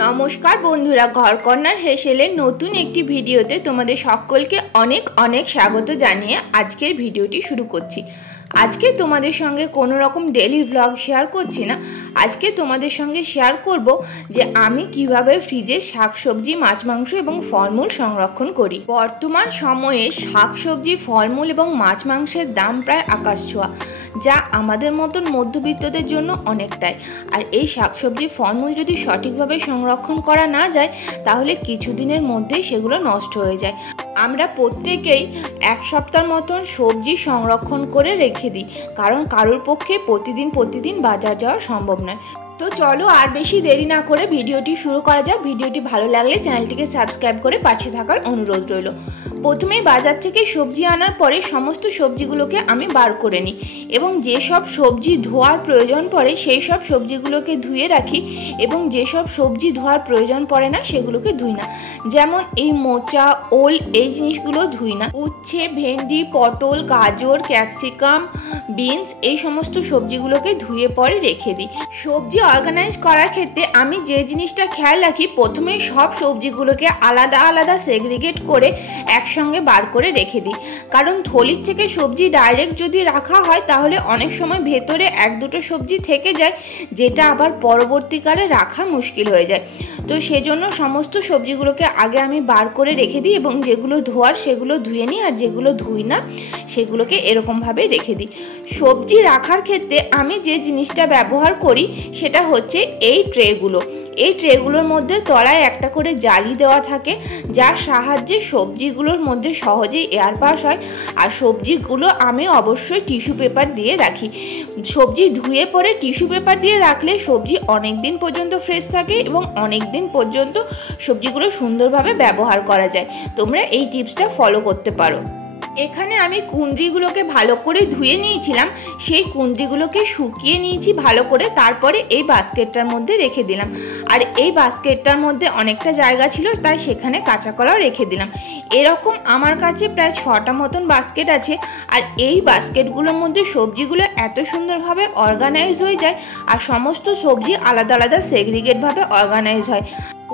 নমস্কার বন্ধুরা, ঘরকন্নার হেসেলের নতুন একটি ভিডিওতে তোমাদের সকলকে অনেক অনেক স্বাগত জানিয়ে আজকের ভিডিওটি শুরু করছি। আজকে তোমাদের সঙ্গে কোনো রকম ডেলি ভ্লগ শেয়ার করছি না। আজকে তোমাদের সঙ্গে শেয়ার করব যে আমি কিভাবে ফ্রিজে শাকসবজি, মাছ মাংস এবং ফলমূল সংরক্ষণ করি। বর্তমান সময়ে শাকসবজি, ফলমূল এবং মাছ মাংসের দাম প্রায় আকাশ ছোঁয়া, যা আমাদের মতন মধ্যবিত্তদের জন্য অনেকটাই। আর এই শাকসবজি, ফলমূল যদি সঠিকভাবে সংরক্ষণ করা না যায় তাহলে কিছুদিনের মধ্যেই সেগুলো নষ্ট হয়ে যায়। আমরা প্রত্যেকেই এক সপ্তাহ মতন সবজি সংরক্ষণ করে রেখে দিই, কারণ কারোর পক্ষে প্রতিদিন বাজার যাওয়া সম্ভব নয়। তো চলো আর বেশি দেরি না করে ভিডিওটি শুরু করা যাক। ভিডিওটি ভালো লাগলে চ্যানেলটিকে সাবস্ক্রাইব করে পাশে থাকার অনুরোধ রইল। প্রথমেই বাজার থেকে সবজি আনার পরে সমস্ত সবজিগুলোকে আমি বার করে নিই এবং যেসব সবজি ধোয়ার প্রয়োজন পড়ে সেই সব সবজিগুলোকে ধুয়ে রাখি এবং যেসব সবজি ধোয়ার প্রয়োজন পড়ে না সেগুলোকে ধুই না। যেমন এই মোচা, ওল, এই জিনিসগুলো ধুই না। উচ্ছে, ভেন্ডি, পটল, গাজর, ক্যাপসিকাম, বিনস, এই সমস্ত সবজিগুলোকে ধুয়ে পরে রেখে দিই। সবজি অর্গানাইজ করার ক্ষেত্রে আমি যে জিনিসটা খেয়াল রাখি, প্রথমেই সব সবজিগুলোকে আলাদা আলাদা সেগ্রিগেট করে একসঙ্গে বার করে রেখে দিই। কারণ থলির থেকে সবজি ডাইরেক্ট যদি রাখা হয় তাহলে অনেক সময় ভেতরে এক দুটো সবজি থেকে যায়, যেটা আবার পরবর্তীকালে রাখা মুশকিল হয়ে যায়। তো সেজন্য সমস্ত সবজিগুলোকে আগে আমি বার করে রেখে দিই এবং যেগুলো ধোয়ার সেগুলো ধুয়ে নিই, আর যেগুলো ধুই না সেগুলোকে এরকমভাবে রেখে দিই। সবজি রাখার ক্ষেত্রে আমি যে জিনিসটা ব্যবহার করি সেটা হচ্ছে এই ট্রেগুলো। এই ট্রেগুলোর মধ্যে তলায় একটা করে জালি দেওয়া থাকে, যার সাহায্যে সবজিগুলোর মধ্যে সহজেই এয়ার পাস হয়। আর সবজিগুলো আমি অবশ্যই টিস্যু পেপার দিয়ে রাখি। সবজি ধুয়ে পরে টিস্যু পেপার দিয়ে রাখলে সবজি অনেক দিন পর্যন্ত ফ্রেশ থাকে এবং অনেক দিন পর্যন্ত সবজিগুলো সুন্দরভাবে ব্যবহার করা যায়। তোমরা এই টিপসটা ফলো করতে পারো। এখানে আমি কুঁদরিগুলোকে ভালো করে ধুয়ে নিয়েছিলাম, সেই কুঁদরিগুলোকে শুকিয়ে নিয়েছি ভালো করে, তারপরে এই বাস্কেটটার মধ্যে রেখে দিলাম। আর এই বাস্কেটটার মধ্যে অনেকটা জায়গা ছিল, তাই সেখানে কাঁচা কলাও রেখে দিলাম। এরকম আমার কাছে প্রায় 6টা মতন বাস্কেট আছে। আর এই বাস্কেটগুলোর মধ্যে সবজিগুলো এত সুন্দরভাবে অর্গানাইজ হয়ে যায় আর সমস্ত সবজি আলাদা আলাদা সেগ্রিগেটভাবে অর্গানাইজ হয়।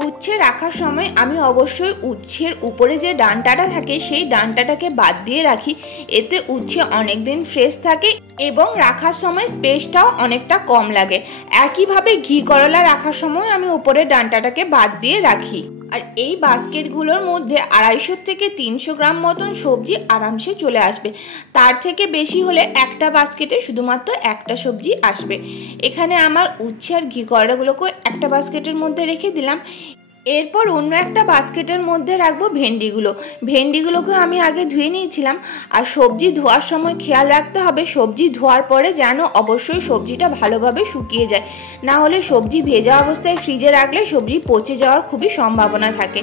উচ্ছে রাখার সময় আমি অবশ্যই উচ্ছের উপরে যে ডান্টাটা থাকে সেই ডান্টাটাকে বাদ দিয়ে রাখি, এতে উচ্ছে অনেক দিন ফ্রেশ থাকে এবং রাখার সময় স্পেসটাও অনেকটা কম লাগে। একইভাবে ঘি করলা রাখার সময় আমি উপরের ডান্টাটাকে বাদ দিয়ে রাখি। আর এই বাস্কেটগুলোর মধ্যে 250 থেকে 300 গ্রাম মতন সবজি আরামসে চলে আসবে। তার থেকে বেশি হলে একটা বাস্কেটে শুধুমাত্র একটা সবজি আসবে। এখানে আমার উচ্ছে আর ঘি করলাগুলোকে একটা বাস্কেটের মধ্যে রেখে দিলাম। এরপর অন্য একটা বাস্কেটের মধ্যে রাখবো ভেন্ডিগুলোকে আমি আগে ধুয়ে নিয়েছিলাম। আর সবজি ধোয়ার সময় খেয়াল রাখতে হবে সবজি ধোয়ার পরে যেন অবশ্যই সবজিটা ভালোভাবে শুকিয়ে যায়, না হলে সবজি ভেজা অবস্থায় ফ্রিজে রাখলে সবজি পচে যাওয়ার খুবই সম্ভাবনা থাকে।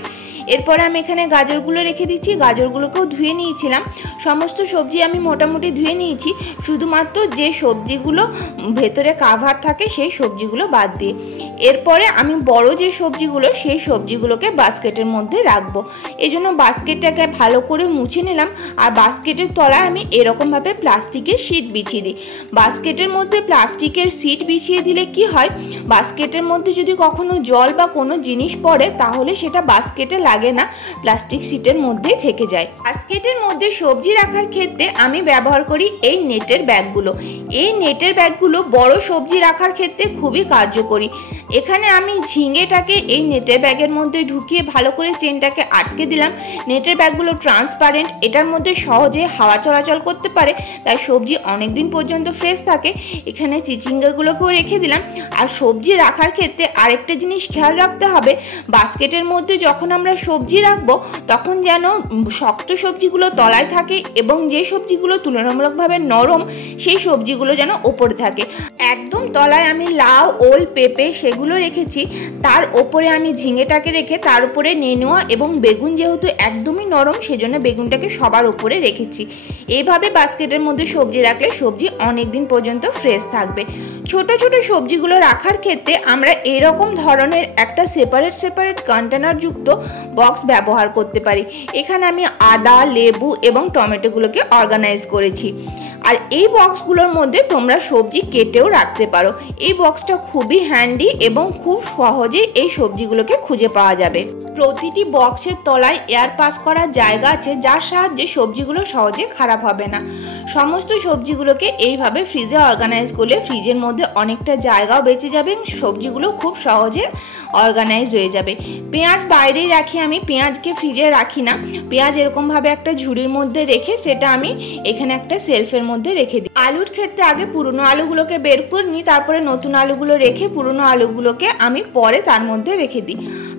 এরপরে আমি এখানে গাজরগুলো রেখে দিচ্ছি, গাজরগুলোকেও ধুয়ে নিয়েছিলাম। সমস্ত সবজি আমি মোটামুটি ধুয়ে নিয়েছি, শুধুমাত্র যে সবজিগুলো ভেতরে কাভার থাকে সেই সবজিগুলো বাদ দিয়ে। এরপরে আমি বড় যে সবজিগুলো সেই সবজিগুলোকে বাস্কেটের মধ্যে রাখবো। এই জন্য বাস্কেটটাকে ভালো করে মুছে নিলাম। আর বাস্কেটের তলায় আমি এরকমভাবে প্লাস্টিকের শিট বিছিয়ে দিই। বাস্কেটের মধ্যে প্লাস্টিকের শিট বিছিয়ে দিলে কি হয়, বাস্কেটের মধ্যে যদি কখনো জল বা কোনো জিনিস পড়ে তাহলে সেটা বাস্কেটে লাগে না, প্লাস্টিক শিটের মধ্যেই থেকে যায়। বাস্কেটের মধ্যে সবজি রাখার ক্ষেত্রে আমি ব্যবহার করি এই নেটের ব্যাগগুলো। এই নেটের ব্যাগগুলো বড় সবজি রাখার ক্ষেত্রে খুবই কার্যকরী। এখানে আমি ঝিঙেটাকে এই নেটের ব্যাগের মধ্যে ঢুকিয়ে ভালো করে চেনটাকে আটকে দিলাম। নেটের ব্যাগগুলো ট্রান্সপারেন্ট, এটার মধ্যে সহজে হাওয়া চলাচল করতে পারে, তাই সবজি অনেক দিন পর্যন্ত ফ্রেশ থাকে। এখানে চিচিঙ্গাগুলোকেও রেখে দিলাম। আর সবজি রাখার ক্ষেত্রে আরেকটা জিনিস খেয়াল রাখতে হবে, বাস্কেটের মধ্যে যখন আমরা সবজি রাখবো তখন যেন শক্ত সবজিগুলো তলায় থাকে এবং যে সবজিগুলো তুলনামূলকভাবে নরম সেই সবজিগুলো যেন ওপরে থাকে। একদম তলায় আমি লাউ, ওল, পেঁপে সেগুলো রেখেছি, তার ওপরে আমি ঝিঙে ঝিঙেটাকে রেখে তার উপরে নেনুয়া এবং বেগুন যেহেতু একদমই নরম সেজন্য বেগুনটাকে সবার উপরে রেখেছি। এইভাবে বাস্কেটের মধ্যে সবজি রাখলে সবজি অনেক দিন পর্যন্ত ফ্রেশ থাকবে। ছোট ছোট সবজিগুলো রাখার ক্ষেত্রে আমরা এরকম ধরনের একটা সেপারেট কন্টেনার যুক্ত বক্স ব্যবহার করতে পারি। এখানে আমি আদা, লেবু এবং টমেটোগুলোকে অর্গানাইজ করেছি। আর এই বক্সগুলোর মধ্যে তোমরা সবজি কেটেও রাখতে পারো। এই বক্সটা খুবই হ্যান্ডি এবং খুব সহজে এই সবজিগুলোকে খুঁজে পাওয়া যাবে। প্রতিটি বক্সের তলায় এয়ার পাস করার জায়গা আছে, যার সাহায্যে সবজিগুলো সহজে খারাপ হবে না। সমস্ত সবজিগুলোকে এইভাবে ফ্রিজে অর্গানাইজ করলে ফ্রিজের মধ্যে অনেকটা জায়গাও বেঁচে যাবে, সবজিগুলো খুব সহজে অর্গানাইজ হয়ে যাবে। পেঁয়াজ বাইরেই রাখি, আমি পেঁয়াজকে ফ্রিজে রাখি না। পেঁয়াজ এরকমভাবে একটা ঝুড়ির মধ্যে রেখে সেটা আমি এখানে একটা সেলফের মধ্যে রেখে দিই। আলুর ক্ষেত্রে আগে পুরনো আলুগুলোকে বের করে নিই, তারপরে নতুন আলুগুলো রেখে পুরনো আলুগুলোকে আমি পরে তার মধ্যে রেখে দিই।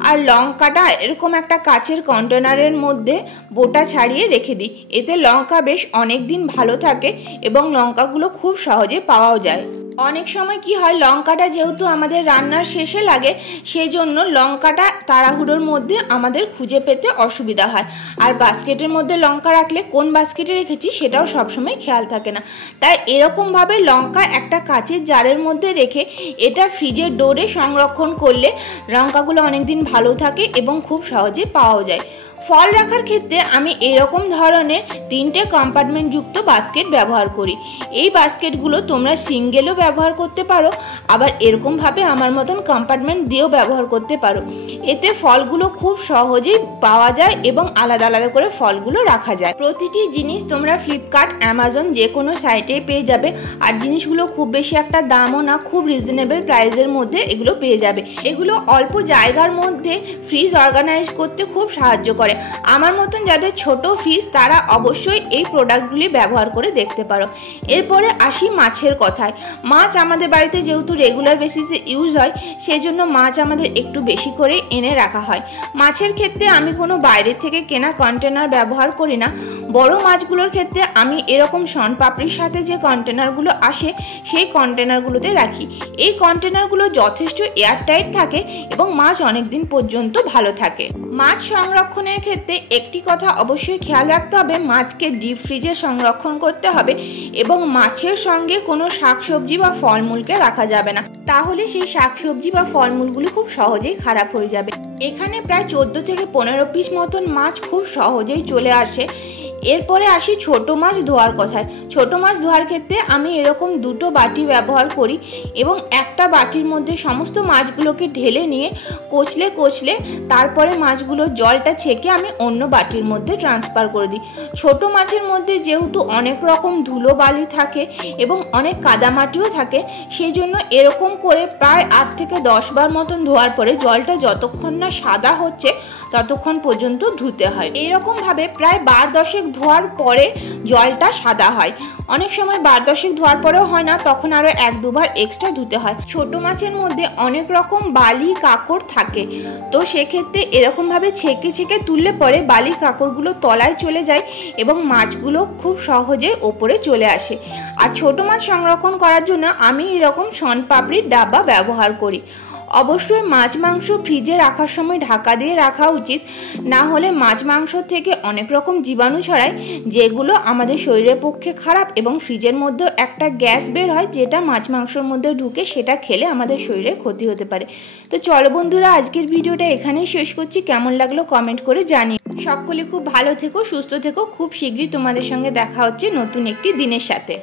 আর লঙ্কাটা এরকম একটা কাচের কন্টেনারের মধ্যে বোটা ছাড়িয়ে রেখে দিই। এতে লঙ্কা বেশ অনেক দিন ভালো থাকে এবং লঙ্কাগুলো খুব সহজে পাওয়াও যায়। অনেক সময় কি হয়, লঙ্কাটা যেহেতু আমাদের রান্নার শেষে লাগে সেই জন্য লঙ্কাটা তাড়াহুড়োর মধ্যে আমাদের খুঁজে পেতে অসুবিধা হয়। আর বাস্কেটের মধ্যে লঙ্কা রাখলে কোন বাস্কেটে রেখেছি সেটাও সবসময় খেয়াল থাকে না। তাই এরকমভাবে লঙ্কা একটা কাচের জারের মধ্যে রেখে এটা ফ্রিজের ডোরে সংরক্ষণ করলে লঙ্কাগুলো অনেক দিন ভালো থাকে এবং খুব সহজে পাওয়াও যায়। ফল রাখার ক্ষেত্রে আমি এরকম ধরনের 3টে কম্পার্টমেন্ট যুক্ত বাস্কেট ব্যবহার করি। এই বাস্কেটগুলো তোমরা সিঙ্গেলও ব্যবহার করতে পারো, আবার এরকমভাবে আমার মতন কম্পার্টমেন্ট দিয়েও ব্যবহার করতে পারো। এতে ফলগুলো খুব সহজেই পাওয়া যায় এবং আলাদা আলাদা করে ফলগুলো রাখা যায়। প্রতিটি জিনিস তোমরা ফ্লিপকার্ট, অ্যামাজন যে কোনো সাইটে পেয়ে যাবে। আর জিনিসগুলো খুব বেশি একটা দামও না, খুব রিজনেবল প্রাইসের মধ্যে এগুলো পেয়ে যাবে। এগুলো অল্প জায়গার মধ্যে ফ্রিজ অর্গানাইজ করতে খুব সাহায্য করে। আমার মতন যাদের ছোট ফ্রিজ তারা অবশ্যই এই প্রোডাক্টগুলি ব্যবহার করে দেখতে পারো। এরপরে আসি মাছের কথায়। মাছ আমাদের বাড়িতে যেহেতু রেগুলার বেসিসে ইউজ হয় সেজন্য মাছ আমাদের একটু বেশি করে এনে রাখা হয়। মাছের ক্ষেত্রে আমি কোনো বাইরের থেকে কেনা কন্টেনার ব্যবহার করি না। বড় মাছগুলোর ক্ষেত্রে আমি এরকম শনপাপড়ির সাথে যে কন্টেনারগুলো আসে সেই কন্টেনারগুলোতে রাখি। এই কন্টেনারগুলো যথেষ্ট এয়ারটাইট থাকে এবং মাছ অনেক দিন পর্যন্ত ভালো থাকে। মাছ সংরক্ষণের ক্ষেত্রে একটি কথা অবশ্যই খেয়াল রাখতে হবে, মাছকে ডিপ ফ্রিজে সংরক্ষণ করতে হবে এবং মাছের সঙ্গে কোনো শাকসবজি বা ফলমূলকে রাখা যাবে না, তাহলে সেই শাকসবজি বা ফলমূলগুলি খুব সহজেই খারাপ হয়ে যাবে। এখানে প্রায় 14 থেকে 15 পিস মতন মাছ খুব সহজেই চলে আসে। এরপরে আসি ছোট মাছ ধোয়ার কথায়। ছোট মাছ ধোয়ার ক্ষেত্রে আমি এরকম 2টো বাটি ব্যবহার করি এবং একটা বাটির মধ্যে সমস্ত মাছগুলোকে ঢেলে নিয়ে কচলে তারপরে মাছগুলোর জলটা ছেঁকে আমি অন্য বাটির মধ্যে ট্রান্সফার করে দিই। ছোট মাছের মধ্যে যেহেতু অনেক রকম ধুলো বালি থাকে এবং অনেক কাদামাটিও থাকে, সেই জন্য এরকম করে প্রায় 8 থেকে 10 বার মতন ধোয়ার পরে জলটা যতক্ষণ না সাদা হচ্ছে ততক্ষণ পর্যন্ত ধুতে হয়। এইরকমভাবে প্রায় 12-10 ধোয়ার পরে জলটা সাদা হয়। অনেক সময় 12-10 ধোয়ার পরেও হয় না, তখন আরো 1-2 বার এক্সট্রা ধুতে হয়। ছোট মাছের মধ্যে অনেক রকম বালি কাঁকড় থাকে, তো সেক্ষেত্রে এরকমভাবে ছেঁকে তুললে পরে বালি কাঁকড়গুলো তলায় চলে যায় এবং মাছগুলো খুব সহজে ওপরে চলে আসে। আর ছোট মাছ সংরক্ষণ করার জন্য আমি এরকম শনপাপড়ির ডাব্বা ব্যবহার করি। অবশ্যই মাছ মাংস ফ্রিজে রাখার সময় ঢাকা দিয়ে রাখা উচিত, না হলে মাছ মাংস থেকে অনেক রকম জীবাণু ছড়ায় যেগুলো আমাদের শরীরের পক্ষে খারাপ এবং ফ্রিজের মধ্যেও একটা গ্যাস বের হয় যেটা মাছ মাংসর মধ্যে ঢুকে সেটা খেলে আমাদের শরীরে ক্ষতি হতে পারে। তো চলো বন্ধুরা, আজকের ভিডিওটা এখানেই শেষ করছি। কেমন লাগলো কমেন্ট করে জানিও। সকলে খুব ভালো থেকো, সুস্থ থেকো। খুব শীঘ্রই তোমাদের সঙ্গে দেখা হচ্ছে নতুন একটি দিনের সাথে।